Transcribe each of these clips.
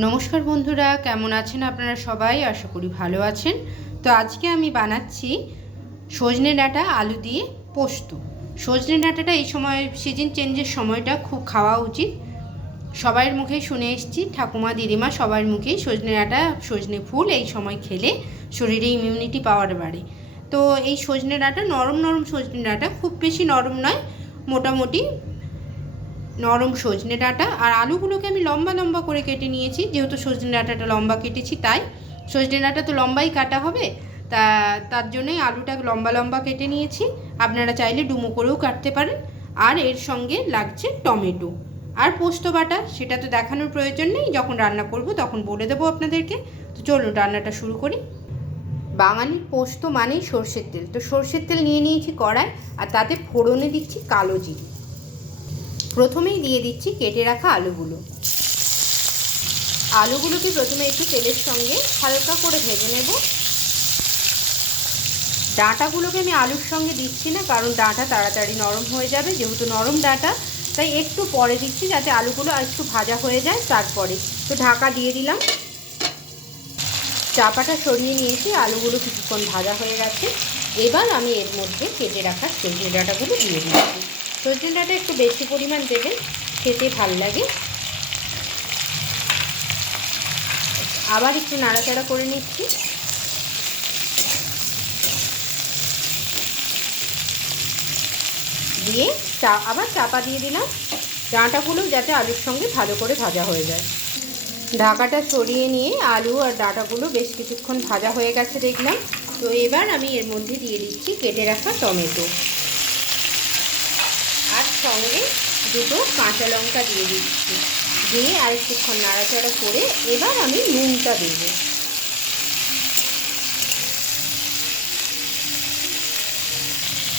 নমস্কার বন্ধুরা, কেমন আছেন আপনারা সবাই? আশা করি ভালো আছেন। তো আজকে আমি বানাচ্ছি সজনে ডাঁটা আলু দিয়ে পোস্ত। সজনে ডাঁটাটা এই সময় সিজন চেঞ্জের সময়টা খুব খাওয়া উচিত। সবার মুখেই শুনে এসেছি, ঠাকুমা, দিদিমা সবার মুখেই সজনে ডাঁটা, সজনে ফুল এই সময় খেলে শরীরে ইমিউনিটি পাওয়ার বাড়ে। তো এই সজনে ডাঁটা নরম নরম সজনে ডাঁটা, খুব বেশি নরম নয়, মোটামুটি নরম সজনে ডাঁটা আর আলুগুলোকে আমি লম্বা লম্বা করে কেটে নিয়েছি। যেহেতু সজনে ডাঁটাটা লম্বা কেটেছি, তাই সজনে ডাঁটা তো লম্বাই কাটা হবে। তা, তার জন্যই আলুটা লম্বা লম্বা কেটে নিয়েছি। আপনারা চাইলে ডুমো করেও কাটতে পারেন। আর এর সঙ্গে লাগছে টমেটো। আর পোস্ত বাটা, সেটা তো দেখানোর প্রয়োজন নেই। যখন রান্না করব তখন বলে দেবো আপনাদেরকে। তো চলুন রান্নাটা শুরু করি। বাঙালির পোস্ত মানেই সর্ষের তেল। তো সর্ষের তেল নিয়ে নিয়েছি কড়ায় আর তাতে ফোড়নে দিচ্ছি কালো জিরে। প্রথমেই দিয়ে দিচ্ছি কেটে রাখা আলুগুলো। আলুগুলোকে প্রথমে একটু তেলের সঙ্গে হালকা করে ভেজে নেব। ডাঁটাগুলোকে আমি আলুর সঙ্গে দিচ্ছি না, কারণ ডাঁটা তাড়াতাড়ি নরম হয়ে যাবে। যেহেতু নরম ডাঁটা, তাই একটু পরে দিচ্ছি যাতে আলুগুলো আর একটু ভাজা হয়ে যায় তারপরে। তো ঢাকা দিয়ে দিলাম। চাপাটা সরিয়ে নিয়েছি, আলুগুলো কিছুক্ষণ ভাজা হয়ে গেছে। এবার আমি এর মধ্যে কেটে রাখা সবজি ডাঁটাগুলো দিয়ে দিচ্ছি। সজনে ডাঁটা একটু বেশি পরিমাণ দেবেন, খেতে ভালো লাগে। আবার একটু নাড়াচাড়া করে নিচ্ছি। দিয়ে চা, আবার চাপা দিয়ে দিলাম। ডাঁটাগুলো যাতে আলুর সঙ্গে ভালো করে ভাজা হয়ে যায়। ঢাকাটা সরিয়ে নিয়ে আলু আর ডাঁটাগুলো বেশ কিছুক্ষণ ভাজা হয়ে গেছে দেখলাম। তো এবার আমি এর মধ্যে দিয়ে দিচ্ছি কেটে রাখা টমেটো। সঙ্গে দুটো কাঁচা লঙ্কা দিয়ে দিচ্ছি। দিয়ে আর একটুক্ষণ নাড়াচাড়া করে এবার আমি নুনটা দেব।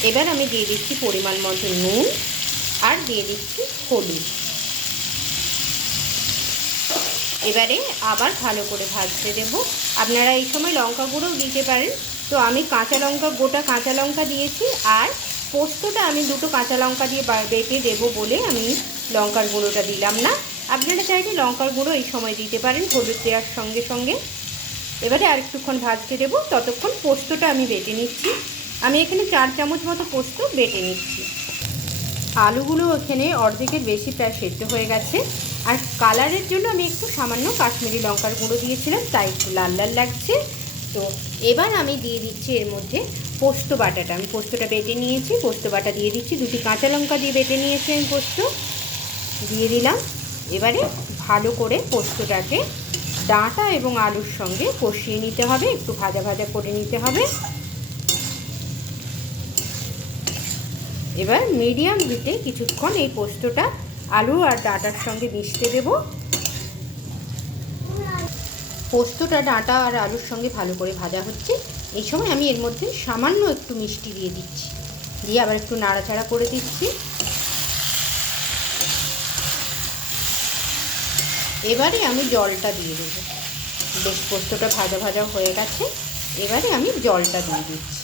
এবার আমি দিয়ে দিচ্ছি পরিমাণ মতো নুন আর দিয়ে দিচ্ছি হলুদ। এবারে আবার ভালো করে ভাজতে দেব। আপনারা এই সময় লঙ্কা গুঁড়োও দিতে পারেন। তো আমি কাঁচা লঙ্কা, গোটা কাঁচা লঙ্কা দিয়েছি আর পোস্তটা আমি দুটো কাঁচা লঙ্কা দিয়ে বেটে দেবো বলে আমি লঙ্কার গুঁড়োটা দিলাম না। আপনারা চাইলে লঙ্কার গুঁড়ো এই সময় দিতে পারেন, হলুদ দেওয়ার সঙ্গে সঙ্গে। এবারে আর একটুক্ষণ ভাজতে দেবো, ততক্ষণ পোস্তটা আমি বেটে নিচ্ছি। আমি এখানে চার চামচ মতো পোস্ত বেটে নিচ্ছি। আলুগুলো এখানে অর্ধেকের বেশি প্রায় সেদ্ধ হয়ে গেছে। আর কালারের জন্য আমি একটু সামান্য কাশ্মীরি লঙ্কার গুঁড়ো দিয়েছিলাম, তাই একটু লাল লাল লাগছে। তো এবার আমি দিয়ে দিচ্ছি এর মধ্যে পোস্ত বাটাটা। আমি পোস্তটা বেটে নিয়েছি, পোস্ত বাটা দিয়ে দিচ্ছি, দুটি কাঁচা লঙ্কা দিয়ে বেটে নিয়েছি আমি পোস্ত। দিয়ে দিলাম। এবারে ভালো করে পোস্তটাকে ডাঁটা এবং আলুর সঙ্গে কষিয়ে নিতে হবে, একটু ভাজা ভাজা করে নিতে হবে। এবার মিডিয়াম হিটে কিছুক্ষণ এই পোস্তটা আলু আর ডাঁটার সঙ্গে মিশতে দেব। পোস্তটা, ডাঁটা আর আলুর সঙ্গে ভালো করে ভাজা হচ্ছে। এই সময় আমি এর মধ্যে সামান্য একটু মিষ্টি দিয়ে দিচ্ছি। দিয়ে আবার একটু নাড়াচাড়া করে দিচ্ছি। এবারে আমি জলটা দিয়ে দেবো। বেশ, পোস্তটা ভাজা ভাজা হয়ে গেছে। এবারে আমি জলটা দিয়ে দিচ্ছি।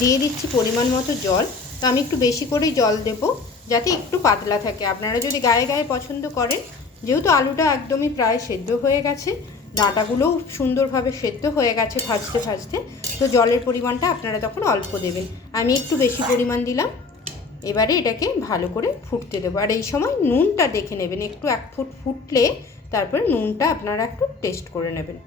দিয়ে দিচ্ছি পরিমাণ মতো জল। তো আমি একটু বেশি করেই জল দেব, যাতে একটু পাতলা থাকে। আপনারা যদি গায়ে গায়ে পছন্দ করেন, যেহেতু আলুটা একদমই প্রায় সেদ্ধ হয়ে গেছে ডাঁটাগুলোও সুন্দরভাবে সেদ্ধ হয়ে গেছে ভাজতে ভাজতে। তো জলের পরিমাণটা আপনারা তখন অল্প দেবেন। আমি একটু বেশি পরিমাণ দিলাম। এবারে এটাকে ভালো করে ফুটতে দেবো। আর এই সময় নুনটা দেখে নেবেন। একটু এক ফুট ফুটলে তারপরে নুনটা আপনারা একটু টেস্ট করে নেবেন।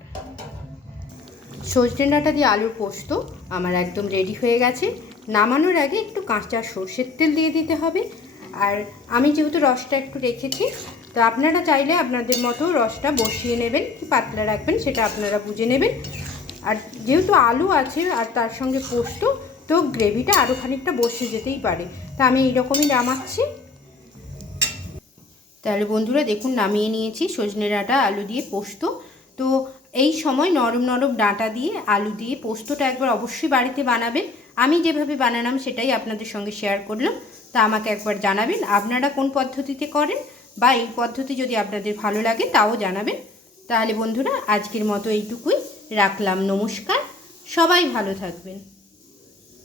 সজনে ডাঁটা দিয়ে আলুর পোস্ত আমার একদম রেডি হয়ে গেছে। নামানোর আগে একটু কাঁচা সর্ষের তেল দিয়ে দিতে হবে। আর আমি যেহেতু রসটা একটু রেখেছি তো আপনারা চাইলে আপনাদের মতো রসটা বসিয়ে নেবেন, কি পাতলা রাখবেন সেটা আপনারা বুঝে নেবেন। আর যেহেতু আলু আছে আর তার সঙ্গে পোস্ত, তো গ্রেভিটা আরও খানিকটা বসে যেতেই পারে। তা আমি এইরকমই নামাচ্ছি। তাহলে বন্ধুরা দেখুন, নামিয়ে নিয়েছি সজনে ডাঁটা, আলু দিয়ে পোস্ত। তো এই সময় নরম নরম ডাঁটা দিয়ে, আলু দিয়ে পোস্তটা একবার অবশ্যই বাড়িতে বানাবেন। আমি যেভাবে বানালাম সেটাই আপনাদের সঙ্গে শেয়ার করলাম। তা আমাকে একবার জানাবেন, আপনারা কোন পদ্ধতিতে করেন? বা এই পদ্ধতি যদি আপনাদের ভালো লাগে, তাও জানাবেন। তাহলে বন্ধুরা, আজকের মতো এইটুকুই। রাখলাম, নমস্কার। সবাই ভালো থাকবেন।